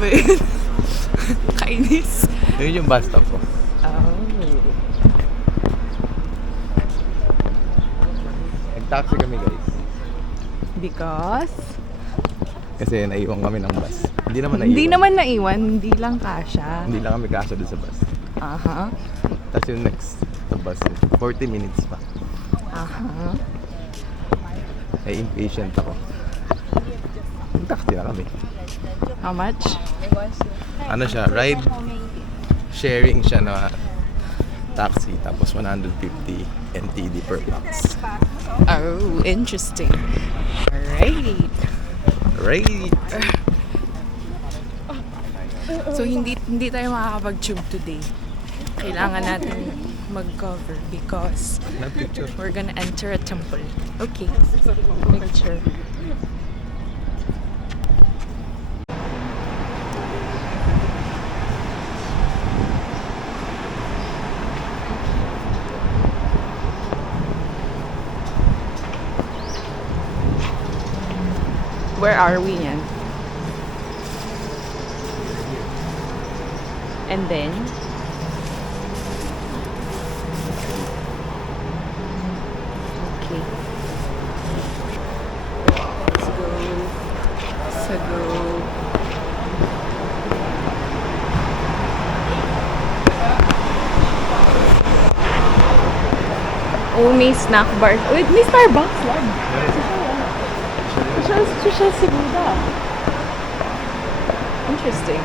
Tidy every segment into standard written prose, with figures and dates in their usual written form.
ba yun? Kainis. Yun yung bus stop ko. Oh. Nag-taxi kami guys. Because? Kasi naiwan kami ng bus. Hindi naman naiwan. Hindi naman naiwan, hindi lang kasha. Hindi lang kami kasya doon sa bus. Aha. Tapos yung next sa bus, 40 minutes pa. Aha. Ay, impatient ako. Nag-taxi na kami. How much? Ano siya, ride sharing siya na taxi. Tapos 150 NTD per box. Oh, interesting. Alright. Right! So hindi tayo makakapag-tube today. Kailangan natin mag-cover because Na picture. we're gonna enter a temple. Okay. Picture. Where are we yan? And then okay. Let's go. Let's go. Oh, may snack bar. Wait, may Starbucks lang. Social Segunda. Interesting.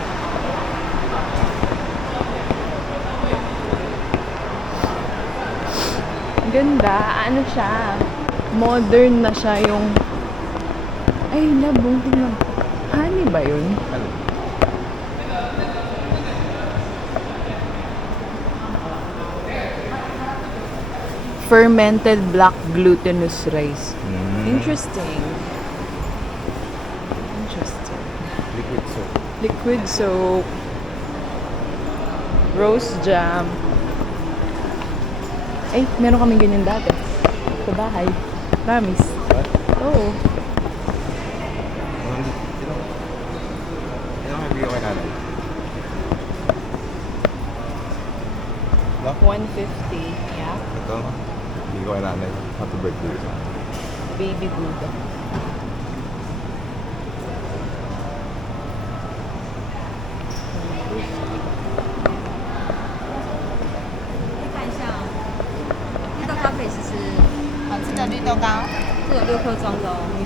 Ganda. Ano siya? Modern na siya yung... Ay, labong na. Honey ba yun? Ano? Fermented black glutinous rice. Mm. Interesting. Interesting. Liquid soap. Liquid soap. Rose jam. Ay, meron kaming ganyan dati. Sa bahay. Promise. What? Oo. Ilang review kay nanay? 150. Yeah. Ito, hindi ko kay nanay. Happy birthday. Baby Buddha.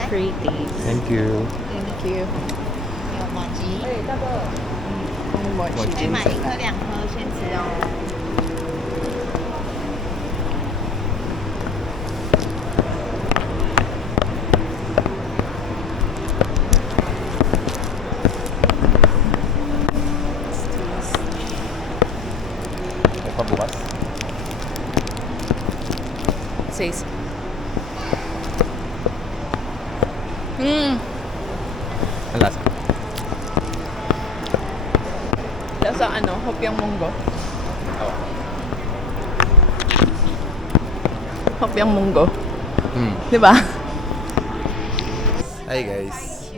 Pretty. Thank you. Thank you. 有马吉， Ano mo? 可以买1颗2颗先吃哦。 May pabukas. Says. Ang lasa. Lasa ano? Hopyang munggo. Hopyang munggo. Hmm. Di ba? Hi guys.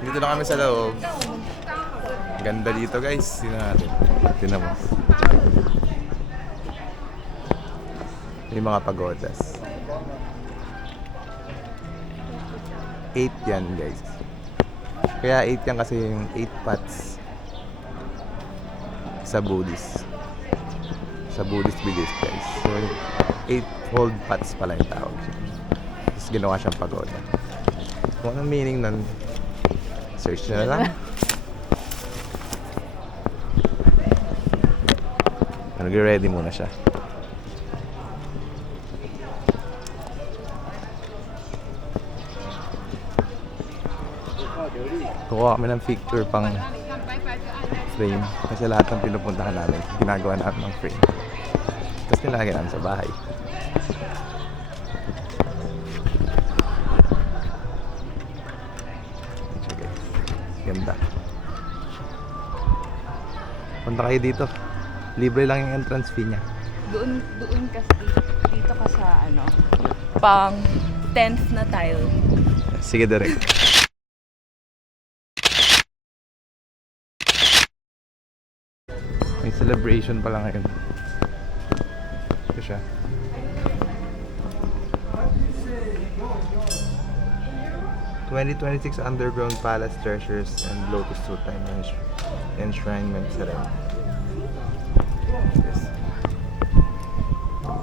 Dito na kami sa loob. Ganda dito guys. Tingnan natin. Tingnan mo. May mga pagodas. 8 yan guys. Kaya 8 yan kasi yung 8 pots sa Buddhist. Sa Buddhist belief guys. So 8-fold pots pala yung tawag. Tapos ginawa siyang pagoda. Kung anong meaning nun, search nyo na lang. Nag-ready muna siya. Kukuha kami ng picture pang frame kasi lahat ng pinupuntahan namin ginagawa namin ng frame, tapos nilagay namin sa bahay. Sige, ganda. Punta kayo dito, libre lang yung entrance fee niya. Doon kasi dito ka sa ano, pang 10th na tile. Sige, direct. May celebration pala ngayon. Ito siya. "2026 Underground Palace Treasures and Lotus Suit Time Enshrinement Ceremony." Yes.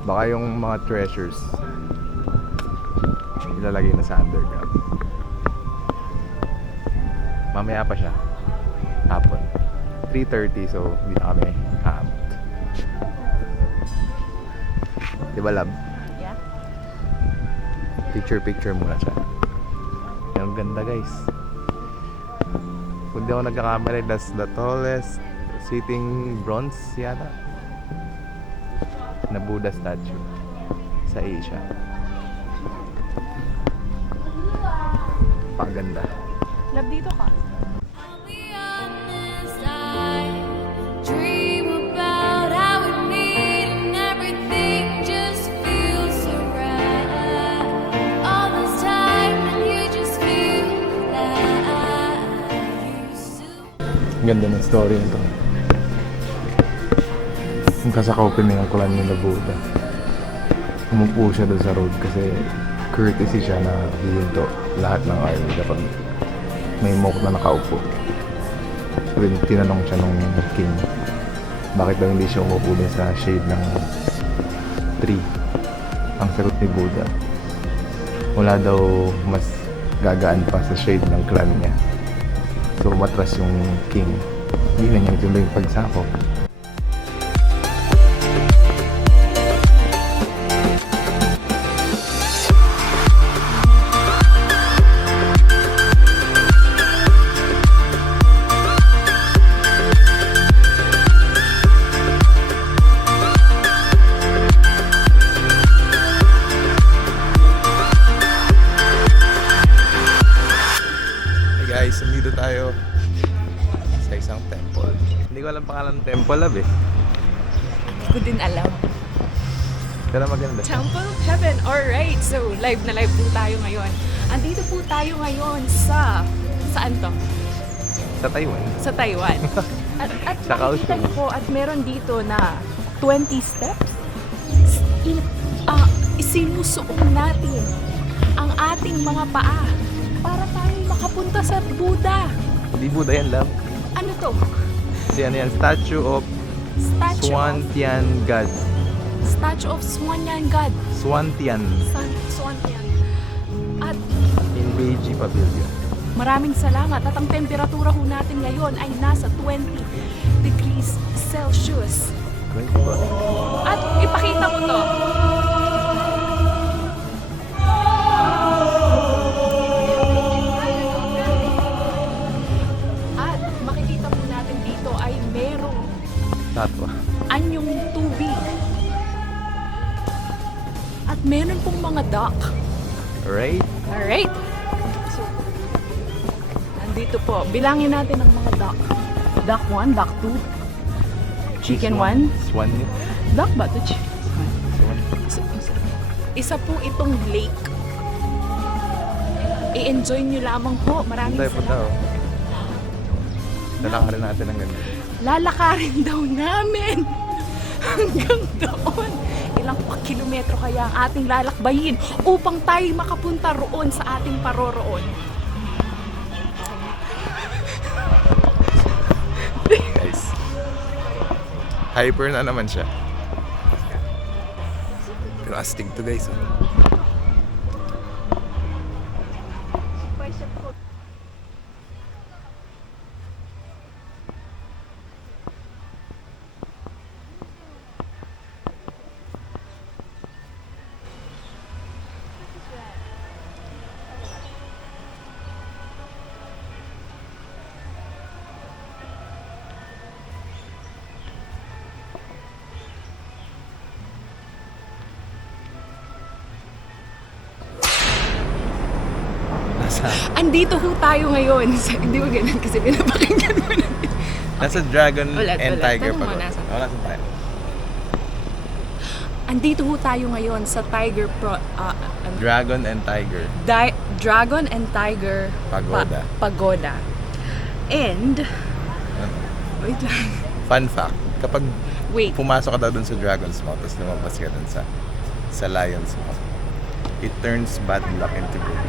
Baka yung mga treasures ilalagay na sa underground. Mamaya pa siya. Hapon. 3:30, so hindi na kami haamot. Diba, love? Yeah. Picture muna siya. Ang ganda, guys. Kung di ako nagkakamali, that's the tallest sitting bronze yata na Buddha statue sa Asia. Paganda. Love, dito ka. Dream about how we meet and everything just feels so right. All this time and you just feel like I used to. Ang ganda ng story nito. Yung kasakopin ng kulan nila Buddha. Umupo siya doon sa road kasi courtesy siya na hihinto lahat ng army kapag may monk na nakaupo. So, tinanong siya nung king bakit daw hindi siya umupo din sa shade ng tree. Ang sagot ni Buddha, wala daw mas gagaan pa sa shade ng clan niya. So matras yung king, hindi na niya tuloy yung pagsakop. Guys, nandito tayo sa isang temple. Hindi ko alam pangalan ng temple, love eh. Hindi ko din alam. Pero maganda. Temple of Heaven. Alright, so live na live po tayo ngayon. Andito po tayo ngayon sa... Saan to? Sa Taiwan. Sa Taiwan. At Sa makikita Kaohsiung. niyo po at meron dito na 20 steps. Isinusuong natin ang ating mga paa para tayo makapunta sa Buddha. Hindi Buddha yan, love. Ano to? Kasi ano yan, Statue of Swantian God. Statue of Swanyan God. Swantian Swanyan. At in Beiji Pavilion. maraming salamat at ang temperatura ho natin ngayon ay nasa 20 degrees Celsius. Great ba? At ipakita mo to. At makikita po natin dito ay merong Tatwa. anyong tubig. At meron pong mga dock. Alright? Alright. So, nandito po. Bilangin natin ang mga duck. Duck 1, duck 2, chicken 1. Swan yun. Duck ba ito? Chicken 1. Swan. Isa po itong lake. I-enjoy nyo lamang po. Maraming Tayo punta, salamat. oh. Lalakarin natin ang ganda. Lalakarin daw namin hanggang doon. Ilang pa kilometro kaya ang ating lalakbayin upang tayo makapunta roon sa ating paroroon. Guys. Hyper na naman siya. Pero astig to, guys. Oh. Andito ho tayo ngayon. Hindi mo ganun kasi pinapakinggan mo na. Nasa Dragon Ulit, and ulit. Tiger Tanong pa. mo, nasa- Wala sa tayo. Andito ho tayo ngayon sa Tiger Dragon and Tiger. Dragon and Tiger Pagoda. Pagoda. And, Ano? wait lang. Fun fact, kapag Wait. pumasok ka daw dun sa Dragon's Mouth, tapos lumabas ka dun sa Lion's Mouth, it turns bad luck into good.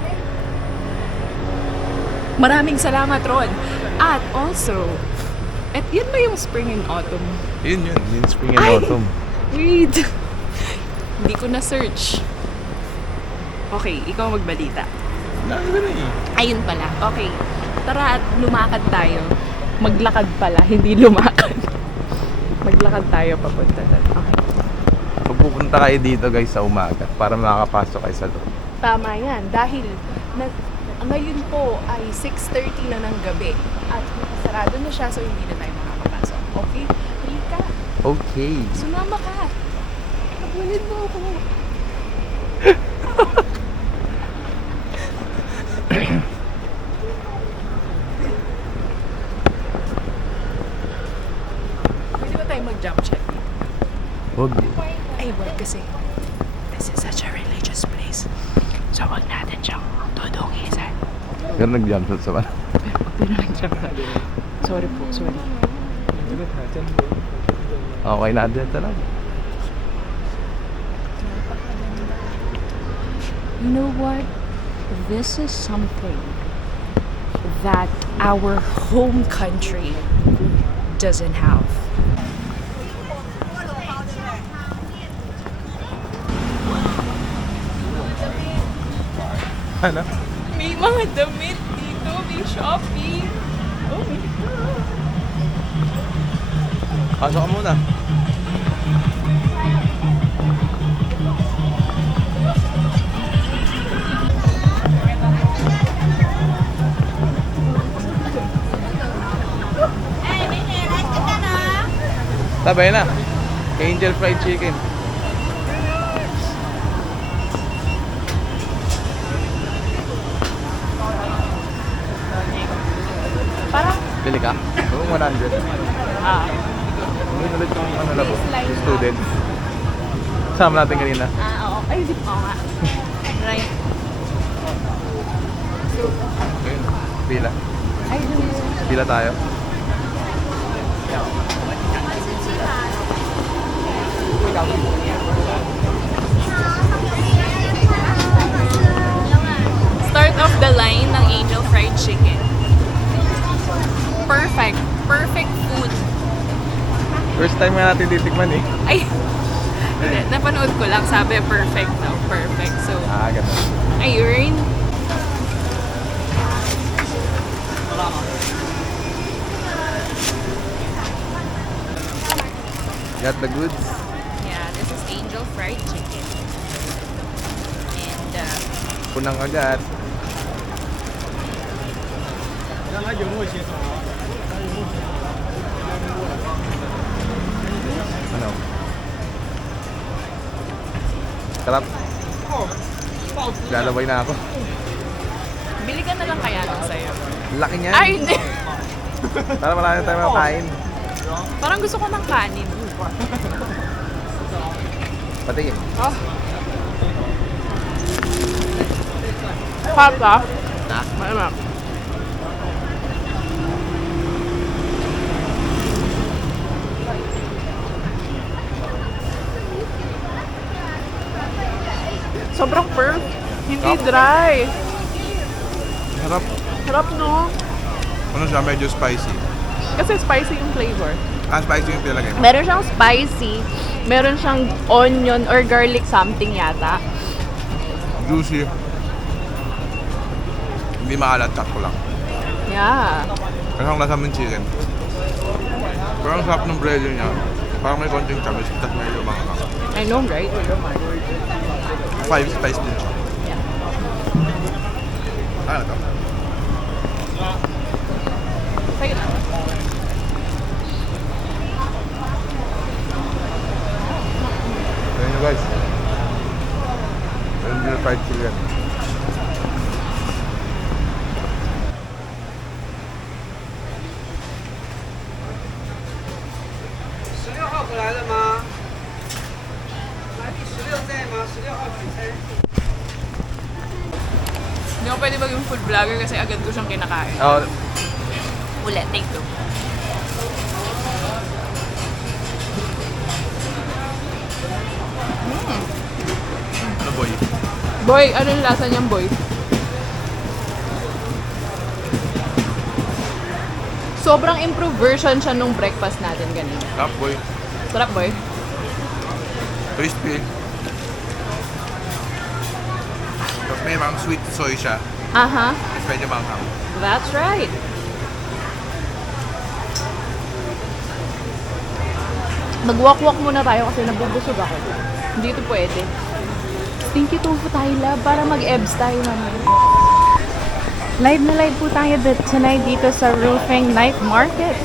Maraming salamat, Ron. At also, yun ba yung spring and autumn? Yun, yung spring and Ay! autumn. Wait. Hindi ko na-search. Okay, ikaw magbalita. Lagi na eh. Ayun pala. Okay. Tara at lumakad tayo. Maglakad pala, hindi lumakad. Maglakad tayo papunta doon. Okay. Pag pupunta kayo dito guys sa umaga para makakapasok kayo sa loob. Tama yan. Dahil ngayon po ay 6:30 na ng gabi. At nakasarado na siya so hindi na tayo makakapasok. Okay? Halika. Okay. Sumama ka. Pagulid mo ako. Pwede ba tayo mag-jump check? Huwag. Ay, wag kasi. This is such a religious place. So, wag natin siyang dudungisan. Pero nag-jump shot sa mana. Pero nag-jump na. Sorry po, sorry. Okay na din talaga. You know what? This is something that our home country doesn't have. Ano? May mga damit dito, may Shopee. Oh my God. Pasok ka muna. Sabay na. Angel fried chicken. Parang, Bili ka? Oo, 100. Hindi ulit yung ano labo. Student. Kasama natin kanina. oo. Ay, di pa nga. Right. Ayun. Pila. Ay, Pila tayo. start of the line ng Angel Fried Chicken. Perfect. Perfect food. First time nga natin titikman eh. Ay, hindi. Napanood ko lang. Sabi, perfect daw. Perfect. So, Ganun. ayun. Got the goods. Yeah, this is Angel Fried Chicken. And, Punang agad. Ano? Sarap. Lalabay na ako. bili ka na lang kaya ng sayo. Laki niyan. Ay, hindi. Para marami tayo makakain. Parang gusto ko ng kanin. Patingin. Oh. Papa. Ha? Maima. Sobrang perf. Hindi dry. Sarap. Sarap, no? Ano siya? Medyo spicy. Kasi spicy yung flavor. Spicy yung pinalagay mo. Meron siyang spicy, meron siyang onion or garlic something yata. Juicy. Hindi maalat, sakto lang. Yeah. Kasi ang lasa ng chicken. Pero ang sarap ng bread niya. Parang may konting tamis, tapos may lumang lang. I know, right? 5 spice din siya. Yeah. Ano to? Sige na. Ayun nyo guys. Ayun yung fried chicken. Hindi ako pwede maging food vlogger kasi agad ko siyang kinakain. Oh, Ulit, take two. ano boy? Boy, ano yung lasa niyang boy? Sobrang improved version siya nung breakfast natin ganun. Top boy. Sarap, boy. Crispy. Tapos may mga sweet soy siya. Aha, Tapos medyo manghang. that's right. Mag-walk-walk muna tayo kasi nabubusog ako. Hindi ito pwede. Stinky tofu tayo, love, para mag-ebs tayo mamaya. Live na live po tayo tonight dito sa Roofing Night Market.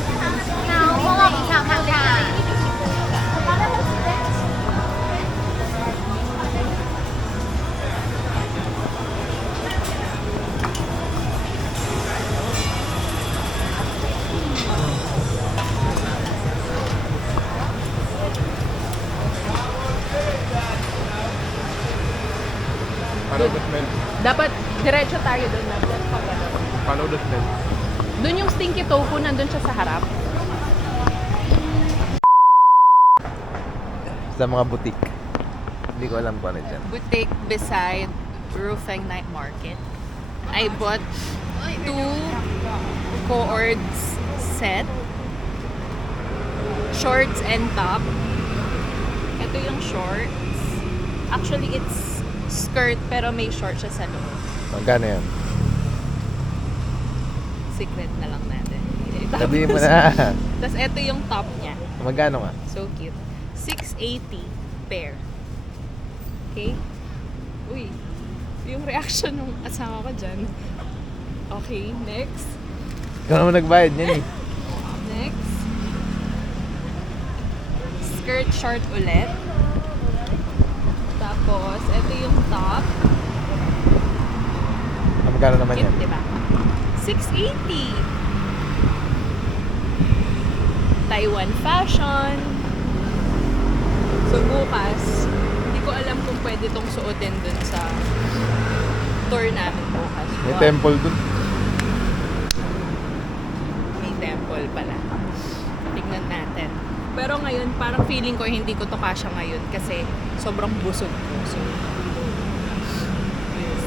Follow the smell. Dapat diretso tayo doon na. Pag ano. Follow the smell. Doon yung stinky tofu, nandun siya sa harap. Sa mga butik. Hindi ko alam kung ano dyan. Boutique beside Roofing Night Market. I bought 2 cords set. Shorts and top. Ito yung shorts. Actually, it's skirt pero may short siya sa loob. Magkano yan? Secret na lang natin. Sabihin mo na. Tapos ito yung top niya. Magkano nga? So cute. 680 pair. Okay? Uy, yung reaction ng asawa ko dyan. Okay, next. Ikaw naman nagbayad niyan eh. Next. Skirt short ulit. Tapos, ito yung top. Magkano naman yan? Cute, diba? 680. Taiwan fashion. So, bukas, hindi ko alam kung pwede tong suotin dun sa tour namin bukas. May Wow. temple dun. May temple pala. Tignan natin. Pero ngayon, parang feeling ko hindi ko to kasya ngayon kasi sobrang busog ko. So, yes.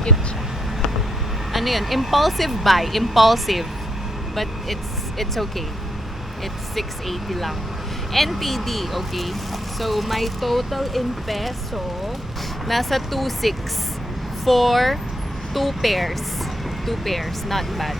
Cute siya. Ano yun? Impulsive buy. Impulsive. But it's okay. It's 680 lang. NTD, okay? So, my total in peso, nasa 2.6 for 2 pairs. 2 pairs. Not bad.